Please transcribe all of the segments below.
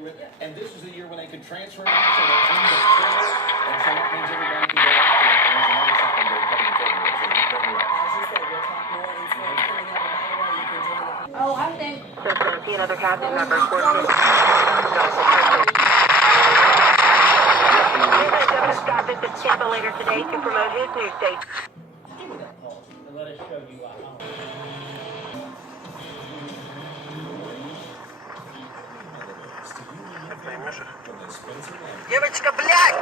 And this is the year when they could transfer now, so they're in the clear, and so that means everybody can go after it. And there's another signing day coming in February, so he's very well. As you said, we'll talk more in sports coming up. And by the way, you can join the conversation. Oh, I think. See another captain member. We're going to Governor Scott visits Tampa later today to promote his new state. Give me that pulse and let us show you our home. Девочка, блядь!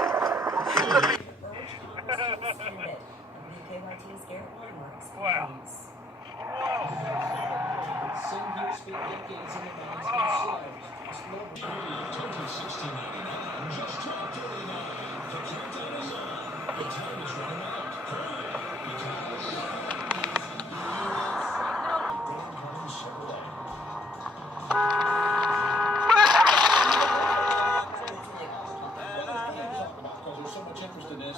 Wow.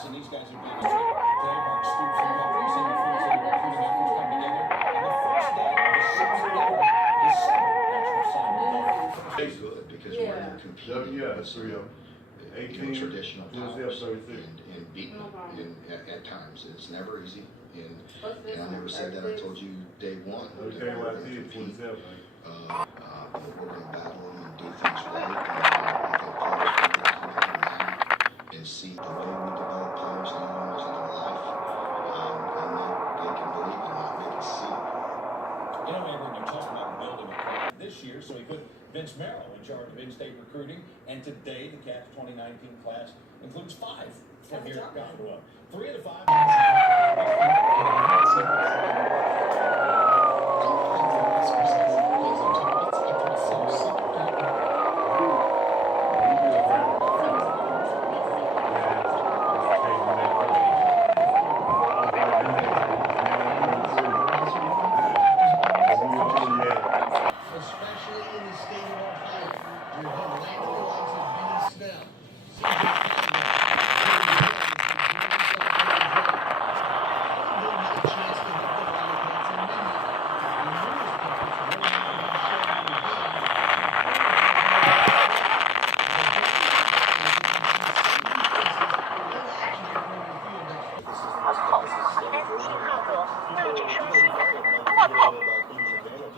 And these guys are being trademark students from countries and the friends that are recruiting efforts come together. And the first day of the season is It's good because we're competing with traditional powers and beating them at times. It's never easy, and I never said that. I told you day one. We're going to compete. We're going to battle them and do things right. And I think players can get behind and see the way we develop players in their life, and they can believe in it, they can see it. You know, Andrew, you talked about building a program this year, so he put Vince Merrill in charge of in-state recruiting, and today the Cats 2019 class includes 5 from here at Gondola. 3 of the 5.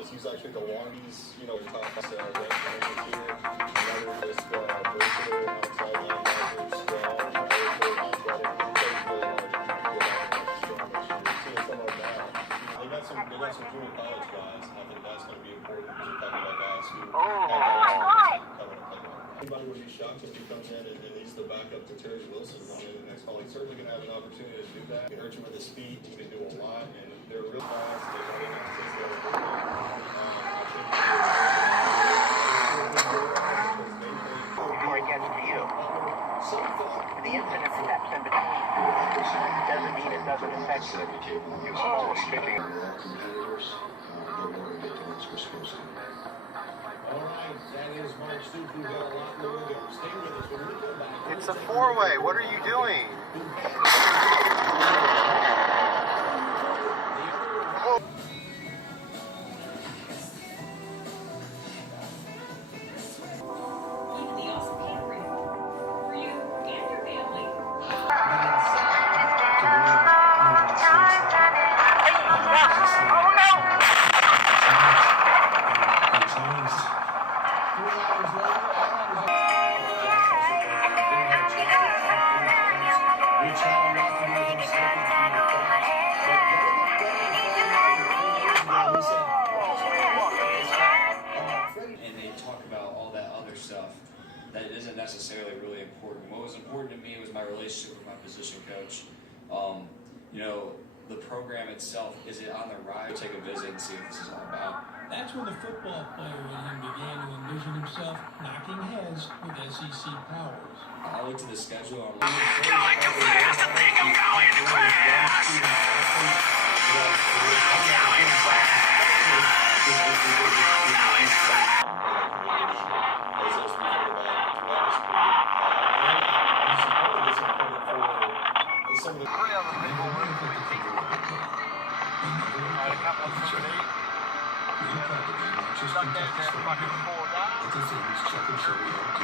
He's actually the longest, top ranked here. Another just versatile outside linebacker, strong, powerful, athletic. Seeing some of them now. They got some junior college guys, and I think that's going to be important because you're talking about guys who have coming to play well. Anybody would be shocked if he comes in and he's the backup to Terry Wilson going into the next fall. He's certainly going to have an opportunity to do that. He hurt you with his feet. He can do a lot, and they're real fast. They want to take care of Before it gets to you. The infinite steps in between doesn't mean it doesn't affect you. You're always thinking. Competitors, they're going to get the ones we're supposed to. All right, that is Mark Stoops. We've got a lot more to go. Stay with us. When we come back, It's a four-way. What are you doing? that isn't necessarily really important. What was important to me was my relationship with my position coach. You know, the program itself, is it on the rise? Take a visit and see what this is all about. That's when the football player in him began to envision himself knocking heads with SEC powers. I looked at the schedule. I'm going too fast. I think I'm going too fast. Just other things Chuck and Shirley had